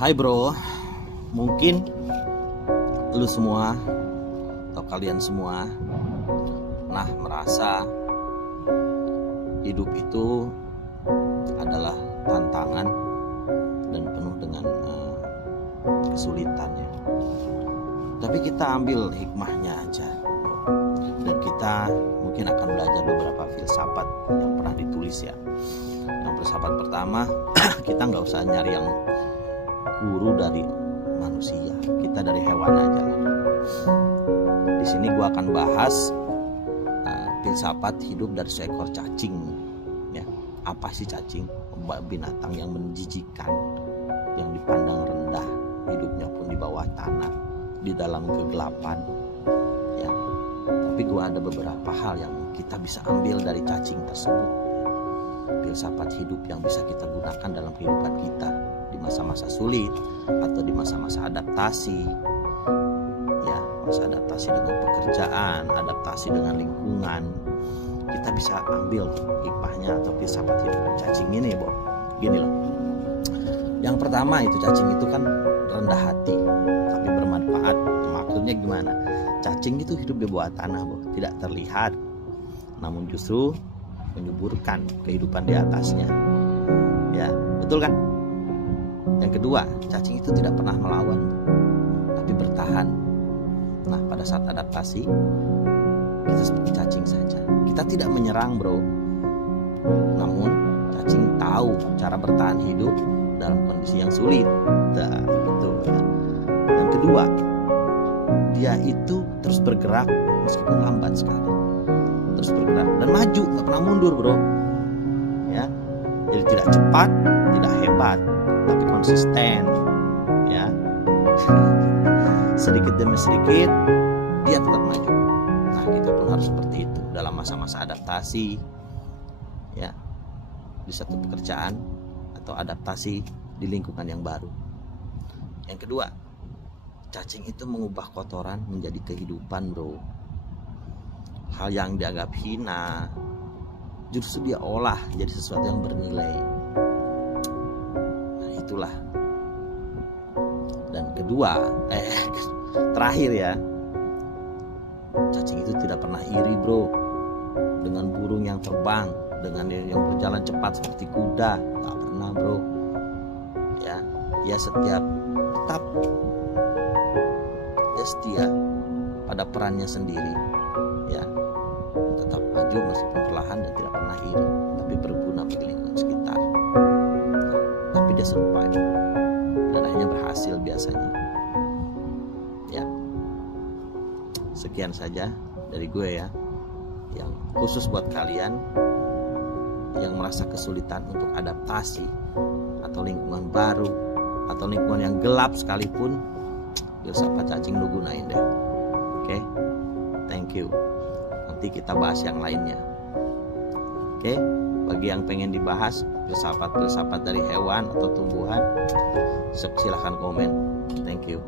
Hai bro, mungkin lu semua atau kalian semua pernah merasa hidup itu adalah tantangan dan penuh dengan kesulitan ya. Tapi kita ambil hikmahnya aja, dan kita mungkin akan belajar beberapa filsafat yang pernah ditulis ya. Yang filsafat pertama, kita nggak usah nyari yang guru dari manusia, kita dari hewan aja lah. Di sini gua akan bahas filsafat hidup dari seekor cacing ya. Apa sih cacing? Binatang yang menjijikkan, yang dipandang rendah, hidupnya pun di bawah tanah, di dalam kegelapan ya. Tapi gua ada beberapa hal yang kita bisa ambil dari cacing tersebut, filsafat hidup yang bisa kita gunakan dalam kehidupan kita di masa-masa sulit atau di masa-masa adaptasi ya, masa adaptasi dengan pekerjaan, adaptasi dengan lingkungan. Kita bisa ambil hikmahnya atau filsafat hidup cacing ini, Bo. Gini loh. Yang pertama itu, cacing itu kan rendah hati tapi bermanfaat. Maksudnya gimana? Cacing itu hidup di bawah tanah, Bo. Tidak terlihat, namun justru menyuburkan kehidupan di atasnya. Ya, betul kan? Yang kedua, cacing itu tidak pernah melawan, tapi bertahan. Nah, pada saat adaptasi, kita seperti cacing saja. Kita tidak menyerang, bro. Namun, cacing tahu cara bertahan hidup dalam kondisi yang sulit. Nah, gitu ya. Yang kedua, dia itu terus bergerak meskipun lambat sekali. Terus bergerak dan maju, nggak pernah mundur, bro. Ya, jadi tidak cepat, tidak hebat, tapi konsisten ya. Sedikit demi sedikit dia tetap maju. Nah, kita pun harus seperti itu dalam masa-masa adaptasi ya, di satu pekerjaan atau adaptasi di lingkungan yang baru. Yang kedua, cacing itu mengubah kotoran menjadi kehidupan, bro. Hal yang dianggap hina justru dia olah jadi sesuatu yang bernilai. Nah, itulah. Dan kedua, terakhir ya, cacing itu tidak pernah iri, bro, dengan burung yang terbang, dengan yang berjalan cepat seperti kuda. Nggak pernah, bro. Ya, dia tetap dia setia pada perannya sendiri ya, tetap maju meskipun perlahan dan tidak pernah iri, tapi berguna bagi lingkungan sekitar. Tapi dia survive dan akhirnya berhasil biasanya ya. Sekian saja dari gue ya, yang khusus buat kalian yang merasa kesulitan untuk adaptasi atau lingkungan baru atau lingkungan yang gelap sekalipun, filsafat cacing lu gunain deh. Oke, thank you. Nanti kita bahas yang lainnya. Oke, bagi yang pengen dibahas filsafat dari hewan atau tumbuhan, silahkan komen. Thank you.